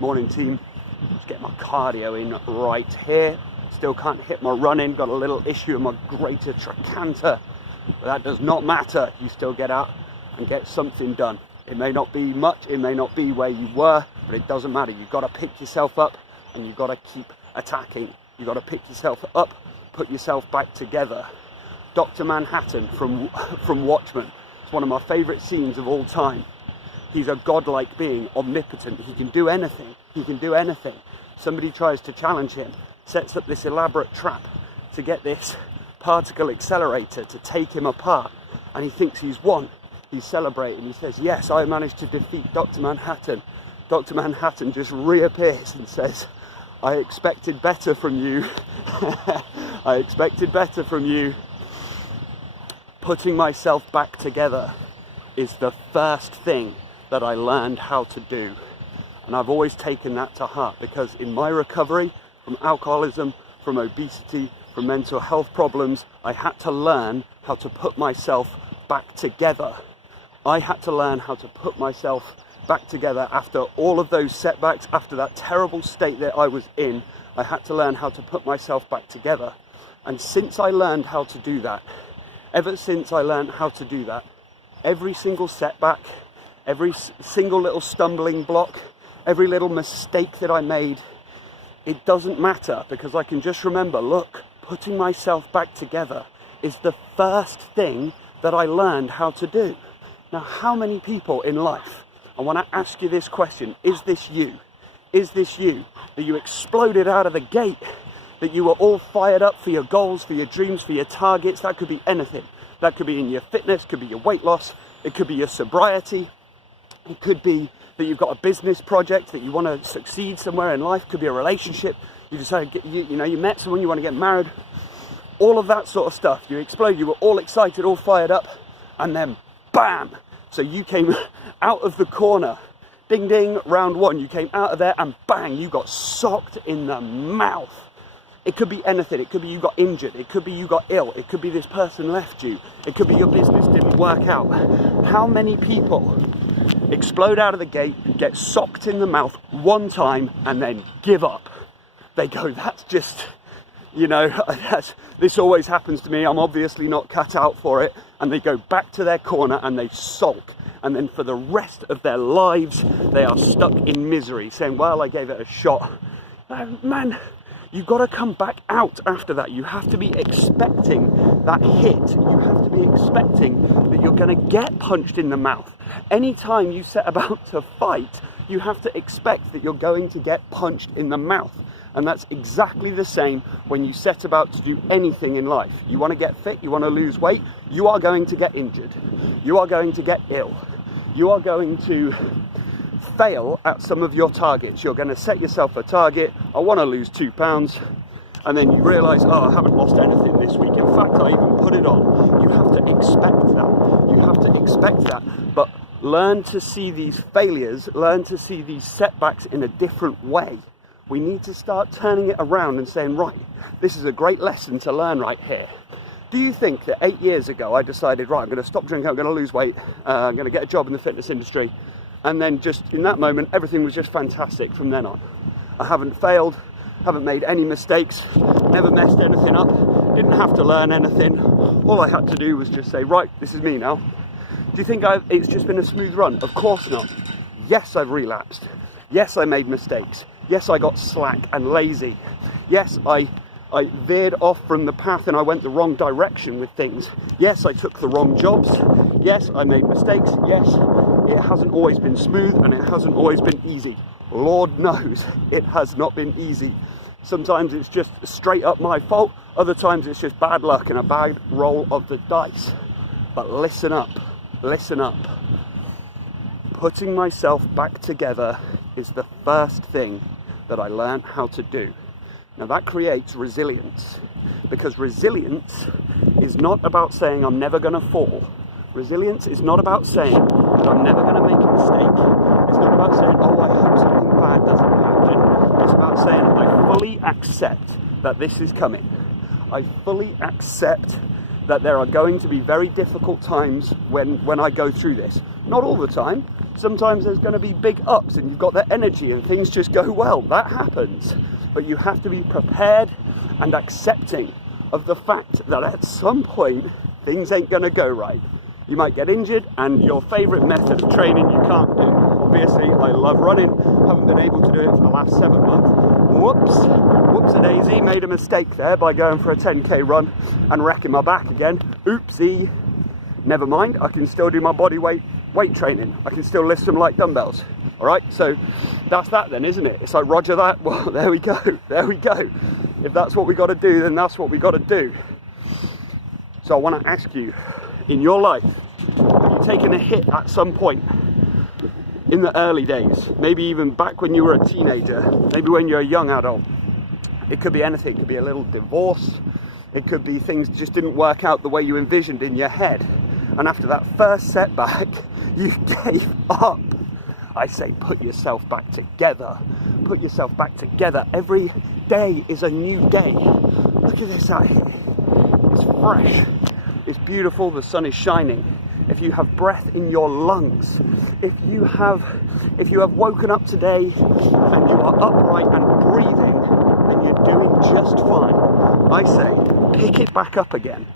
Morning team. Just get my cardio in right here. Still can't hit my run in. Got a little issue with my greater trochanter. But that does not matter. You still get out and get something done. It may not be much. It may not be where you were. But it doesn't matter. You've got to pick yourself up. And you've got to keep attacking. You've got to pick yourself up. Put yourself back together. Dr. Manhattan from Watchmen. It's one of my favourite scenes of all time. He's a godlike being, omnipotent. He can do anything. He can do anything. Somebody tries to challenge him, sets up this elaborate trap to get this particle accelerator to take him apart. And he thinks he's won. He's celebrating. He says, yes, I managed to defeat Dr. Manhattan. Dr. Manhattan just reappears and says, I expected better from you. I expected better from you. Putting myself back together is the first thing that I learned how to do. And I've always taken that to heart, because in my recovery from alcoholism, from obesity, from mental health problems, I had to learn how to put myself back together. I had to learn how to put myself back together after all of those setbacks, after that terrible state that I was in. I had to learn how to put myself back together. And since I learned how to do that, ever since I learned how to do that, every single setback, every single little stumbling block, every little mistake that I made, it doesn't matter, because I can just remember, look, putting myself back together is the first thing that I learned how to do. Now, how many people in life, I want to ask you this question, is this you? Is this you? That you exploded out of the gate, that you were all fired up for your goals, for your dreams, for your targets? That could be anything. That could be in your fitness, could be your weight loss, it could be your sobriety, it could be that you've got a business project, that you want to succeed somewhere in life, could be a relationship, you decided, you met someone, you want to get married, all of that sort of stuff. You explode, you were all excited, all fired up, and then bam! So you came out of the corner, ding ding, round one, you came out of there and bang, you got socked in the mouth. It could be anything. It could be you got injured. It could be you got ill. It could be this person left you. It could be your business didn't work out. How many people explode out of the gate, get socked in the mouth one time, and then give up? They go, that's just, this always happens to me. I'm obviously not cut out for it. And they go back to their corner and they sulk. And then for the rest of their lives, they are stuck in misery, saying, well, I gave it a shot. Man, you've got to come back out after that. You have to be expecting that hit. You have to be expecting that you're going to get punched in the mouth. Anytime you set about to fight, you have to expect that you're going to get punched in the mouth. And that's exactly the same when you set about to do anything in life. You want to get fit, you want to lose weight, you are going to get injured. You are going to get ill. You are going to fail at some of your targets. You're going to set yourself a target, I want to lose 2 pounds, and then you realise, I haven't lost anything this week. In fact, I even put it on. You have to expect that. You have to expect that. But learn to see these failures, learn to see these setbacks in a different way. We need to start turning it around and saying, right, this is a great lesson to learn right here. Do you think that 8 years ago I decided, right, I'm going to stop drinking, I'm going to lose weight, I'm going to get a job in the fitness industry, and then just in that moment, everything was just fantastic from then on? I haven't failed, haven't made any mistakes, never messed anything up, didn't have to learn anything. All I had to do was just say, right, this is me now. Do you think it's just been a smooth run? Of course not. Yes, I've relapsed. Yes, I made mistakes. Yes, I got slack and lazy. Yes, I veered off from the path and I went the wrong direction with things. Yes, I took the wrong jobs. Yes, I made mistakes. Yes, it hasn't always been smooth and it hasn't always been easy. Lord knows it has not been easy. Sometimes it's just straight up my fault. Other times it's just bad luck and a bad roll of the dice. But listen up, listen up. Putting myself back together is the first thing that I learned how to do. Now that creates resilience, because resilience is not about saying I'm never going to fall. Resilience is not about saying that I'm never going to make a mistake. It's not about saying, oh, I hope something bad doesn't happen. It's about saying I fully accept that this is coming. I fully accept that there are going to be very difficult times when I go through this. Not all the time. Sometimes there's going to be big ups and you've got the energy and things just go well. That happens. But you have to be prepared and accepting of the fact that at some point things ain't going to go right. You might get injured, and your favourite method of training you can't do. Obviously, I love running. Haven't been able to do it for the last 7 months. Whoops-a-daisy, made a mistake there by going for a 10k run and wrecking my back again. Oopsie. Never mind, I can still do my body weight training. I can still lift some light dumbbells. All right, so that's that then, isn't it? It's like, roger that. Well, there we go. If that's what we got to do, then that's what we got to do. So I want to ask you, in your life, have you taken a hit at some point in the early days? Maybe even back when you were a teenager, maybe when you're a young adult. It could be anything. It could be a little divorce. It could be things just didn't work out the way you envisioned in your head. And after that first setback, you gave up. I say, put yourself back together. Put yourself back together. Every day is a new day. Look at this out here. It's fresh. It's beautiful. The sun is shining. If you have breath in your lungs, if you have woken up today and you are upright and breathing and you're doing just fine, I say, pick it back up again.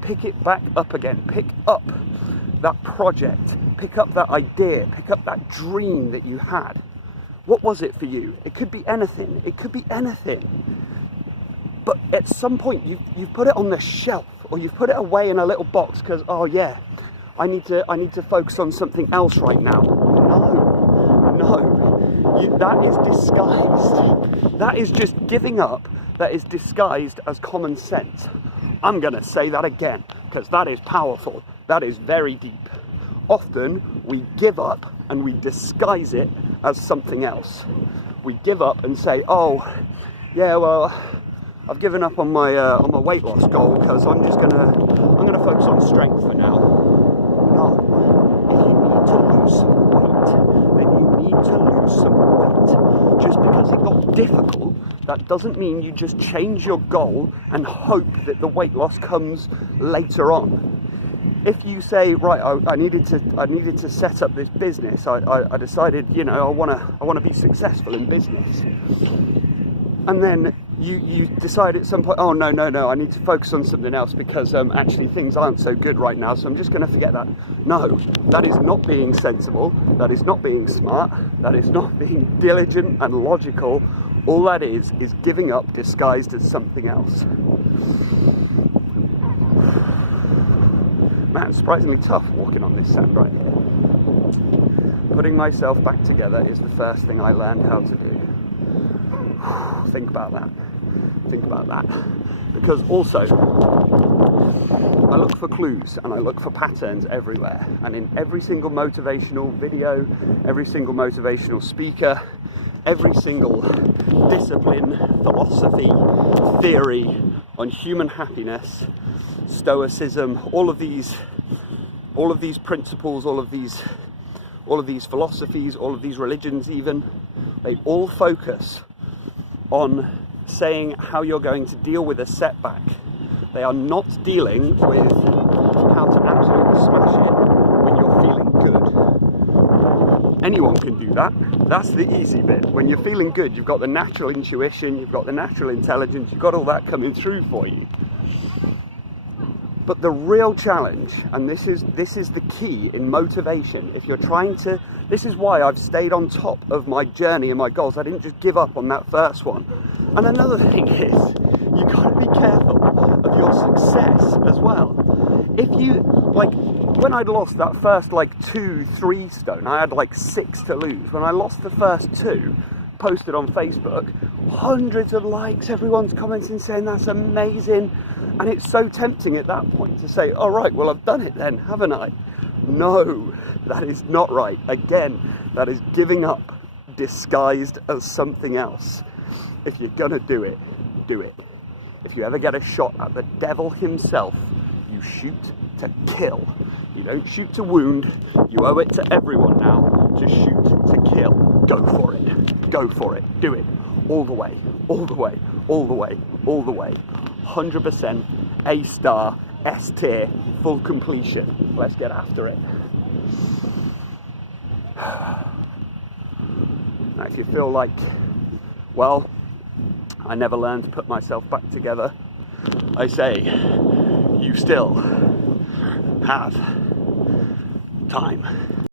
Pick it back up again. Pick up that project. Pick up that idea. Pick up that dream that you had. What was it for you? It could be anything. It could be anything. But at some point, you've put it on the shelf, or you've put it away in a little box because, oh yeah, I need to focus on something else right now. No, that is disguised. That is just giving up. That is disguised as common sense. I'm going to say that again because that is powerful. That is very deep. Often we give up and we disguise it as something else. We give up and say, oh, yeah, well, I've given up on my weight loss goal because I'm gonna focus on strength for now. No, if you need to lose some weight, then you need to lose some weight. Just because it got difficult, that doesn't mean you just change your goal and hope that the weight loss comes later on. If you say, right, I needed to set up this business. I decided, you know, I want to be successful in business, and then you decide at some point, oh no, I need to focus on something else because actually things aren't so good right now, so I'm just going to forget that. No, that is not being sensible. That is not being smart. That is not being diligent and logical. All that is giving up disguised as something else. Man, surprisingly tough walking on this sand right here. Putting myself back together is the first thing I learned how to do. Think about that. Think about that. Because also, I look for clues and I look for patterns everywhere. And in every single motivational video, every single motivational speaker, every single discipline, philosophy, theory on human happiness, stoicism, all of these principles, all of these philosophies, all of these religions even, they all focus on saying how you're going to deal with a setback. They are not dealing with how to absolutely smash it when you're feeling good. Anyone can do that. That's the easy bit. When you're feeling good, you've got the natural intuition, you've got the natural intelligence, you've got all that coming through for you. But the real challenge, and this is the key in motivation, if you're trying to, this is why I've stayed on top of my journey and my goals. I didn't just give up on that first one. And another thing is, you've got to be careful of your success as well. If you, like, when I'd lost that first 2-3 stone, I had 6 to lose. When I lost the first 2, posted on Facebook, hundreds of likes, everyone's commenting saying that's amazing. And it's so tempting at that point to say, all right, well, I've done it then, haven't I? No, that is not right. Again, that is giving up disguised as something else. If you're gonna do it, do it. If you ever get a shot at the devil himself, you shoot to kill. You don't shoot to wound. You owe it to everyone now to shoot to kill. Go for it. Go for it. Do it. All the way. All the way. All the way. All the way. 100% A-star, S-tier, full completion. Let's get after it. Now, if you feel like, well, I never learned to put myself back together, I say, you still have time.